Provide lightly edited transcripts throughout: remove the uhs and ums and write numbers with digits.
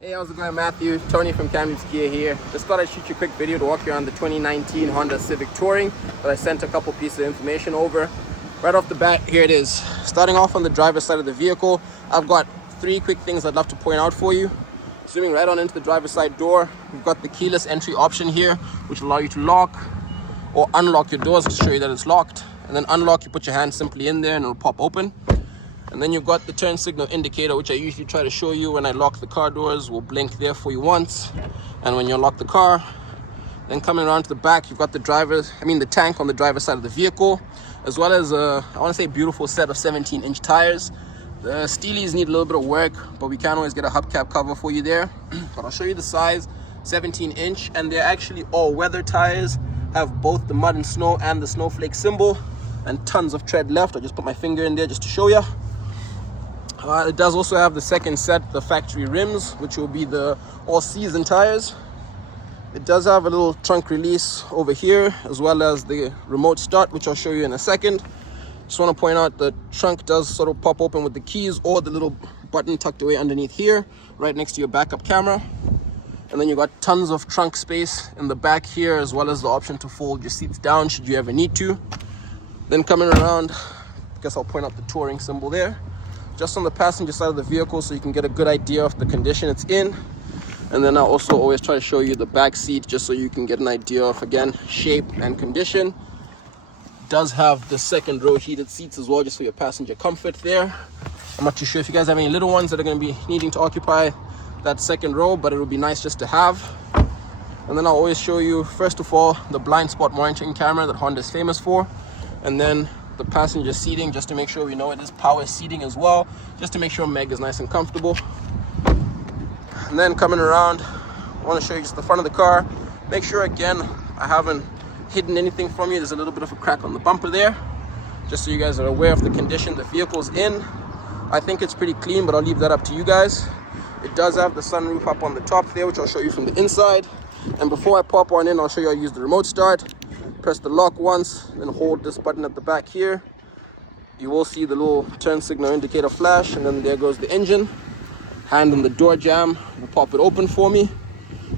Hey, how's it going, Matthew? Tony from Camden's Kia here. Just thought I'd shoot you a quick video to walk you around the 2019 Honda Civic Touring, but I sent a couple pieces of information over. Right off the bat, here it is. Starting off on the driver's side of the vehicle, I've got three quick things I'd love to point out for you. Zooming right on into the driver's side door, we've got the keyless entry option here, which will allow you to lock or unlock your doors to show you that it's locked. And then unlock, you put your hand simply in there and it'll pop open. And then you've got the turn signal indicator, which I usually try to show you when I lock the car doors. Will blink there for you once, and when you unlock the car. Then coming around to the back, you've got the tank on the driver's side of the vehicle, as well as I want to say beautiful set of 17-inch tires. The Steelies need a little bit of work, but we can always get a hubcap cover for you there. But I'll show you the size, 17-inch, and they're actually all-weather tires. Have both the mud and snow and the snowflake symbol, and tons of tread left. I'll just put my finger in there just to show you. It does also have the second set, the factory rims, which will be the all-season tires. It does have a little trunk release over here, as well as the remote start, which I'll show you in a second. Just want to point out the trunk does sort of pop open with the keys or the little button tucked away underneath here, right next to your backup camera. And then you've got tons of trunk space in the back here, as well as the option to fold your seats down should you ever need to. Then coming around, I guess I'll point out the Touring symbol there. Just on the passenger side of the vehicle, so you can get a good idea of the condition it's in. And then I also always try to show you the back seat, just so you can get an idea of, again, shape and condition. It does have the second row heated seats as well, just for your passenger comfort there. I'm not too sure if you guys have any little ones that are going to be needing to occupy that second row, but it would be nice just to have. And then I'll always show you, first of all, the blind spot monitoring camera that Honda is famous for, and then the passenger seating, just to make sure we know it is power seating as well, just to make sure Meg is nice and comfortable. And then coming around, I want to show you just the front of the car. Make sure, again, I haven't hidden anything from you. There's a little bit of a crack on the bumper there, just so you guys are aware of the condition the vehicle's in. I think it's pretty clean, but I'll leave that up to you guys. It does have the sunroof up on the top there, which I'll show you from the inside. And before I pop one in, I'll show you how to use the remote start. Press the lock once, then hold this button at the back here. You will see the little turn signal indicator flash, and then there goes the engine. Hand on the door jamb will pop it open for me.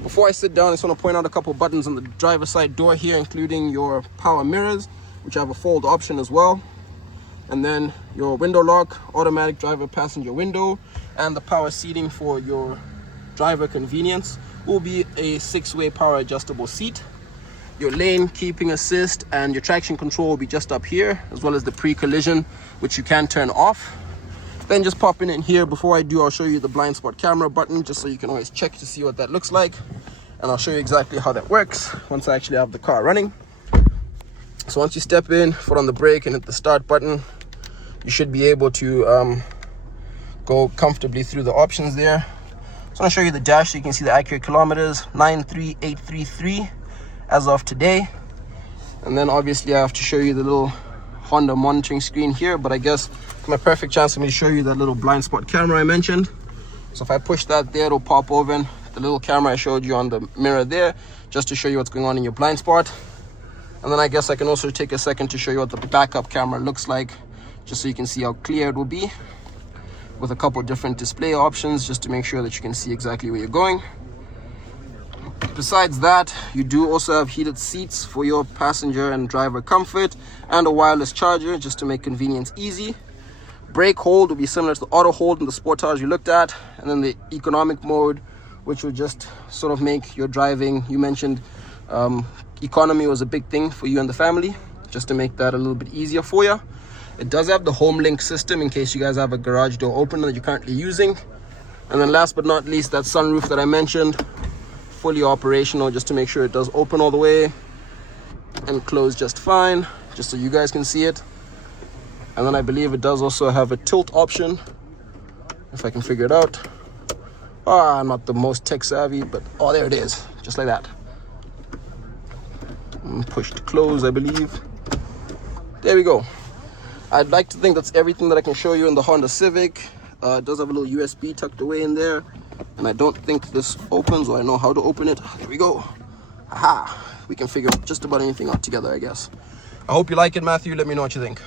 Before I sit down, I just want to point out a couple buttons on the driver's side door here, including your power mirrors, which have a fold option as well. And then your window lock, automatic driver passenger window, and the power seating for your driver convenience will be a 6-way power adjustable seat. Your lane keeping assist and your traction control will be just up here, as well as the pre-collision, which you can turn off. Then just popping in here, before I do, I'll show you the blind spot camera button, just so you can always check to see what that looks like. And I'll show you exactly how that works once I actually have the car running. So once you step in, foot on the brake and hit the start button, you should be able to go comfortably through the options there. So I'll show you the dash so you can see the accurate kilometers, 93833. As of today. And then obviously I have to show you the little Honda monitoring screen here, but I guess it's my perfect chance for me to show you that little blind spot camera I mentioned. So if I push that there, it'll pop open the little camera I showed you on the mirror there, just to show you what's going on in your blind spot. And then I guess I can also take a second to show you what the backup camera looks like, just so you can see how clear it will be, with a couple different display options, just to make sure that you can see exactly where you're going. Besides that, you do also have heated seats for your passenger and driver comfort, and a wireless charger just to make convenience easy. Brake hold will be similar to the auto hold in the Sportage you looked at, and then the economic mode, which will just sort of make your driving, you mentioned economy was a big thing for you and the family, just to make that a little bit easier for you. It does have the home link system in case you guys have a garage door opener that you're currently using. And then last but not least, that sunroof that I mentioned, fully operational, just to make sure it does open all the way and close just fine, just so you guys can see it. And then I believe it does also have a tilt option, if I can figure it out. I'm not the most tech savvy, but oh, there it is, just like that. Push to close, I believe. There we go. I'd like to think that's everything that I can show you in the Honda Civic. It does have a little USB tucked away in there, and I don't think this opens, or I know how to open it. There we go. Aha! We can figure just about anything out together, I guess. I hope you like it, Matthew. Let me know what you think.